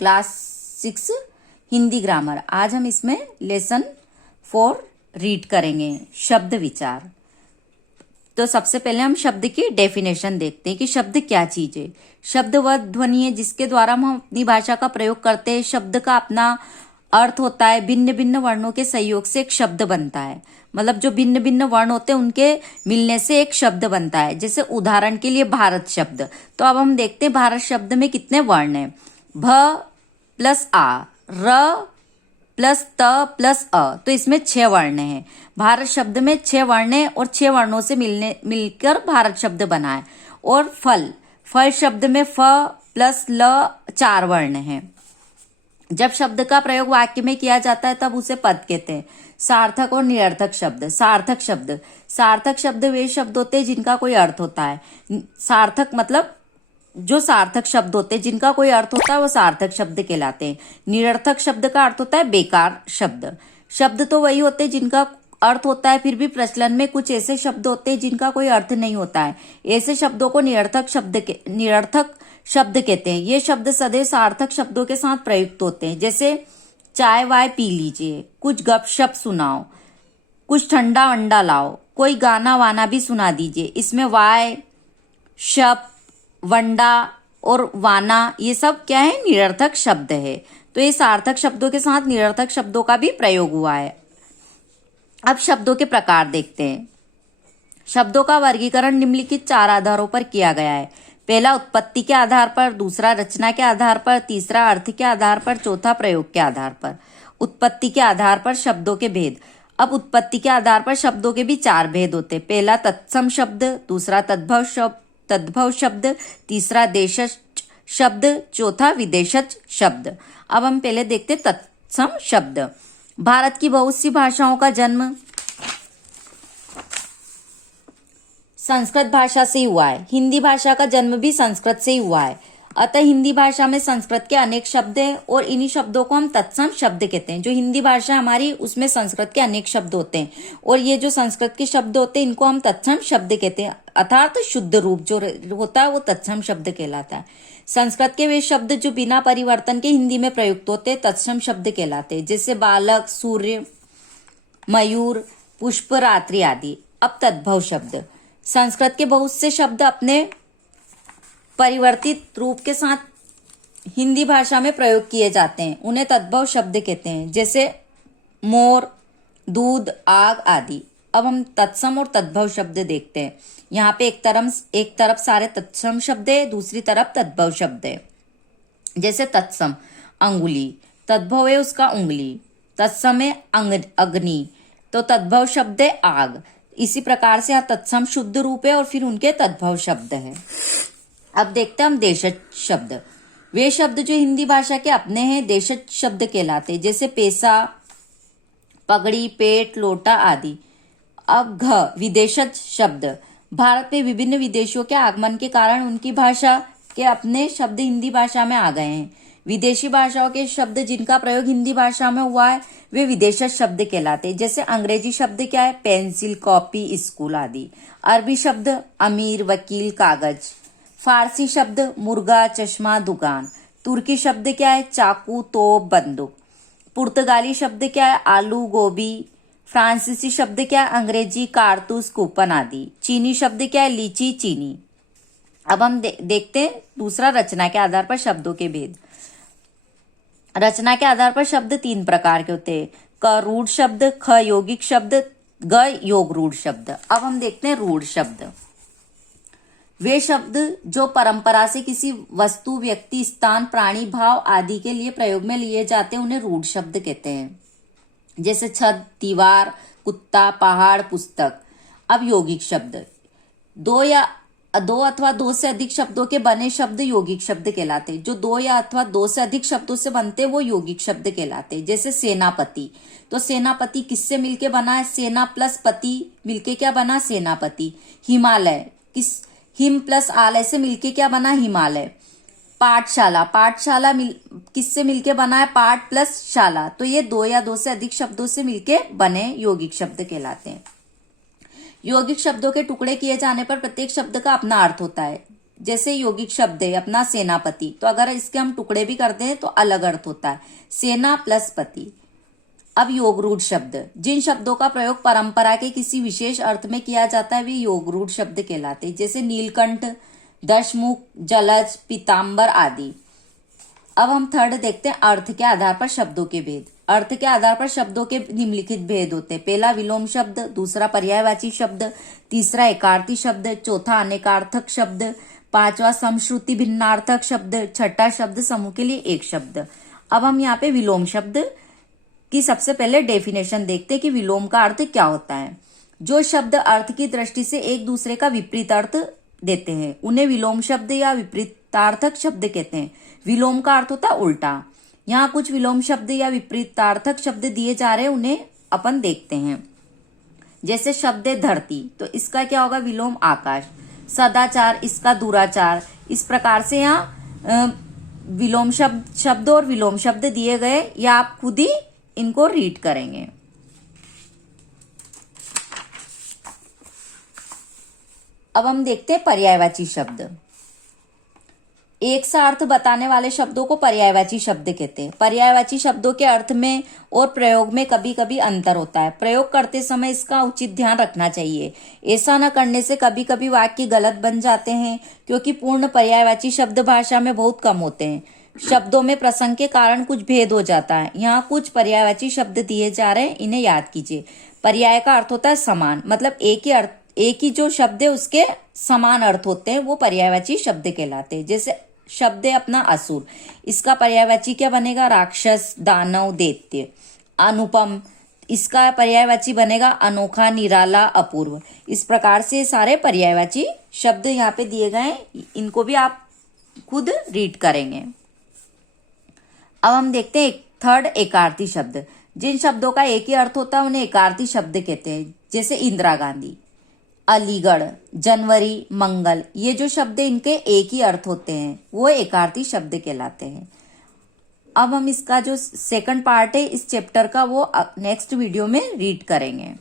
Class 6 Hindi grammar. आज हम इसमें लेसन 4 रीड करेंगे, शब्द विचार। तो सबसे पहले हम शब्द की डेफिनेशन देखते हैं कि शब्द क्या चीज है। शब्द वह ध्वनि है जिसके द्वारा हम अपनी भाषा का प्रयोग करते हैं। शब्द का अपना अर्थ होता है। भिन्न भिन्न वर्णों के सहयोग से एक शब्द बनता है। मतलब जो भिन्न भिन्न वर्ण होते हैं उनके मिलने से एक शब्द बनता है। जैसे उदाहरण के लिए भारत शब्द। तो अब हम देखते हैं भारत शब्द में कितने वर्ण हैं। भ प्लस आ, र प्लस त प्लस अ, तो इसमें 6 वर्ण हैं। भारत शब्द में 6 वर्ण हैं और 6 वर्णों से मिलकर भारत शब्द बना है। और फल, फल शब्द में फ प्लस ल 4 वर्ण हैं। जब शब्द का प्रयोग वाक्य में किया जाता है तब उसे पद कहते हैं। सार्थक और निरर्थक शब्द। सार्थक शब्द, सार्थक शब्द वे शब्द होते हैं जिनका कोई अर्थ होता है। सार्थक मतलब जो सार्थक शब्द होते हैं जिनका कोई अर्थ होता है वो सार्थक शब्द कहलाते हैं। निरर्थक शब्द का अर्थ होता है बेकार शब्द। शब्द तो वही होते हैं जिनका अर्थ होता है, फिर भी प्रचलन में कुछ ऐसे शब्द होते हैं जिनका कोई अर्थ नहीं होता है। ऐसे शब्दों को निरर्थक शब्द कहते हैं। ये शब्द सदैव सार्थक शब्दों के साथ प्रयुक्त होते हैं। जैसे चाय वाय पी लीजिए, कुछ गपशप सुनाओ, कुछ ठंडा वंडा लाओ, कोई गाना वाना भी सुना दीजिए। इसमें वाय, शप, वंडा और वाना ये सब क्या है, निरर्थक शब्द है। तो ये सार्थक शब्दों के साथ निरर्थक शब्दों का भी प्रयोग हुआ है। अब शब्दों के प्रकार देखते हैं। शब्दों का वर्गीकरण निम्नलिखित 4 आधारों पर किया गया है। पहला उत्पत्ति के आधार पर, दूसरा रचना के आधार पर, तीसरा अर्थ के आधार पर, चौथा प्रयोग के आधार पर। उत्पत्ति के आधार पर शब्दों के भेद। अब उत्पत्ति के आधार पर शब्दों के भी 4 भेद होते हैं। पहला तत्सम शब्द, दूसरा तद्भव शब्द, तीसरा देशज शब्द, चौथा विदेशज शब्द। अब हम पहले देखते तत्सम शब्द। भारत की बहुत सी भाषाओं का जन्म संस्कृत भाषा से ही हुआ है। हिंदी भाषा का जन्म भी संस्कृत से ही हुआ है। अतः हिंदी भाषा में संस्कृत के अनेक शब्द हैं और इन्हीं शब्दों को हम तत्सम शब्द कहते हैं। जो हिंदी भाषा हमारी उसमें संस्कृत के अनेक शब्द होते हैं और ये जो संस्कृत के शब्द होते हैं इनको हम तत्सम शब्द कहते हैं। अर्थात शुद्ध रूप जो होता है वो तत्सम शब्द कहलाता है। संस्कृत के वे शब्द जो बिना परिवर्तन के हिंदी में प्रयुक्त होते हैं तत्सम शब्द कहलाते हैं। जैसे बालक, सूर्य, मयूर, पुष्प, रात्रि आदि। अब तद्भव शब्द। संस्कृत के बहुत से शब्द अपने परिवर्तित रूप के साथ हिंदी भाषा में प्रयोग किए जाते हैं, उन्हें तद्भव शब्द कहते हैं। जैसे मोर, दूध, आग आदि। अब हम तत्सम और तद्भव शब्द देखते हैं। यहाँ पे एक तरफ सारे तत्सम शब्द है, दूसरी तरफ तद्भव शब्द है। जैसे तत्सम अंगुली, तद्भव है उसका उंगली। तत्सम है अग्नि, तो तद्भव शब्द है आग। इसी प्रकार से यहाँ तत्सम शुद्ध रूप है और फिर उनके तद्भव शब्द है। अब देखते हैं हम देशज शब्द। वे शब्द जो हिंदी भाषा के अपने हैं देशज शब्द कहलाते हैं। जैसे पैसा, पगड़ी, पेट, लोटा आदि। अब घ विदेशज शब्द। भारत में विभिन्न विदेशियों के आगमन के कारण उनकी भाषा के अपने शब्द हिंदी भाषा में आ गए हैं। विदेशी भाषाओं के शब्द जिनका प्रयोग हिंदी भाषा में हुआ है वे विदेशज शब्द कहलाते हैं। जैसे अंग्रेजी शब्द क्या है, पेंसिल, कॉपी, स्कूल आदि। अरबी शब्द अमीर, वकील, कागज। फारसी शब्द मुर्गा, चश्मा, दुकान। तुर्की शब्द क्या है, चाकू, तोप, बंदूक। पुर्तगाली शब्द क्या है, आलू, गोभी। फ्रांसीसी शब्द क्या है, अंग्रेजी, कारतूस, कूपन आदि। चीनी शब्द क्या है, लीची, चीनी। अब हम देखते हैं दूसरा रचना के आधार पर शब्दों के भेद। रचना के आधार पर शब्द 3 प्रकार के होते हैं। क रूढ़ शब्द, ख यौगिक शब्द, ग योग रूढ़ शब्द। अब हम देखते हैं रूढ़ शब्द। वे शब्द जो परंपरा से किसी वस्तु, व्यक्ति, स्थान, प्राणी, भाव आदि के लिए प्रयोग में लिए जाते हैं उन्हें रूढ़ शब्द कहते हैं। जैसे छत, दीवार, कुत्ता, पहाड़, पुस्तक। अब यौगिक शब्द। दो अथवा दो से अधिक शब्दों के बने शब्द यौगिक शब्द कहलाते हैं। जो 2 या अथवा 2 से अधिक शब्दों से बनते हैं वो यौगिक शब्द कहलाते हैं। जैसे सेनापति, तो सेनापति किससे मिलके बना है, सेना प्लस पति मिलके क्या बना, सेनापति। हिमालय, हिम प्लस आलय से मिलके क्या बना, हिमालय। पाठशाला, पाठशाला किससे मिलके बना है, पाठ प्लस शाला। तो ये 2 या 2 से अधिक शब्दों से मिलके बने यौगिक शब्द कहलाते हैं। यौगिक शब्दों के टुकड़े किए जाने पर प्रत्येक शब्द का अपना अर्थ होता है। जैसे यौगिक शब्द है अपना सेनापति, तो अगर इसके हम टुकड़े भी करते हैं तो अलग अर्थ होता है, सेना प्लस पति। अब योगरूढ़ शब्द, जिन शब्दों का प्रयोग परंपरा के किसी विशेष अर्थ में किया जाता है वे योगरूढ़ शब्द कहलाते हैं, जैसे नीलकंठ, दशमुख, जलज, पीताम्बर आदि। अब हम थर्ड देखते हैं अर्थ के आधार पर शब्दों के भेद। अर्थ के आधार पर शब्दों के निम्नलिखित भेद होते हैं। पहला विलोम शब्द, दूसरा पर्यायवाची शब्द, तीसरा एकार्थी शब्द, चौथा अनेकार्थक शब्द, पांचवा समश्रुति भिन्नार्थक शब्द, छठा शब्द समूह के लिए एक शब्द। अब हम यहाँ पे विलोम शब्द की सबसे पहले डेफिनेशन देखते हैं कि विलोम का अर्थ क्या होता है। जो शब्द अर्थ की दृष्टि से एक दूसरे का विपरीत अर्थ देते हैं उन्हें विलोम शब्द या विपरीतार्थक शब्द कहते हैं। विलोम का अर्थ होता है उल्टा। यहाँ कुछ विलोम शब्द या विपरीतार्थक शब्द दिए जा रहे हैं, उन्हें अपन देखते हैं। जैसे शब्द है धरती, तो इसका क्या होगा विलोम आकाश। सदाचार, इसका दुराचार। इस प्रकार से यहाँ विलोम शब्द और विलोम शब्द दिए गए, या आप खुद ही इनको रीड करेंगे। अब हम देखते हैं पर्यायवाची शब्द। एक सा अर्थ बताने वाले शब्दों को पर्यायवाची शब्द कहते हैं। पर्यायवाची शब्दों के अर्थ में और प्रयोग में कभी कभी अंतर होता है। प्रयोग करते समय इसका उचित ध्यान रखना चाहिए। ऐसा न करने से कभी कभी वाक्य गलत बन जाते हैं, क्योंकि पूर्ण पर्यायवाची शब्द भाषा में बहुत कम होते हैं। शब्दों में प्रसंग के कारण कुछ भेद हो जाता है। यहाँ कुछ पर्यायवाची शब्द दिए जा रहे हैं, इन्हें याद कीजिए। पर्याय का अर्थ होता है समान, मतलब एक ही जो शब्द है उसके समान अर्थ होते हैं, वो पर्यायवाची शब्द कहलाते हैं। जैसे शब्द है अपना असुर, इसका पर्यायवाची क्या बनेगा राक्षस, दानव, दैत्य। अनुपम, इसका पर्यायवाची बनेगा अनोखा, निराला, अपूर्व। इस प्रकार से सारे पर्यायवाची शब्द यहाँ पे दिए गए, इनको भी आप खुद रीड करेंगे। अब हम देखते हैं थर्ड एकार्थी शब्द। जिन शब्दों का एक ही अर्थ होता है उन्हें एकार्थी शब्द कहते हैं। जैसे इंदिरा गांधी, अलीगढ़, जनवरी, मंगल, ये जो शब्द इनके एक ही अर्थ होते हैं वो एकार्थी शब्द कहलाते हैं। अब हम इसका जो सेकंड पार्ट है इस चैप्टर का वो नेक्स्ट वीडियो में रीड करेंगे।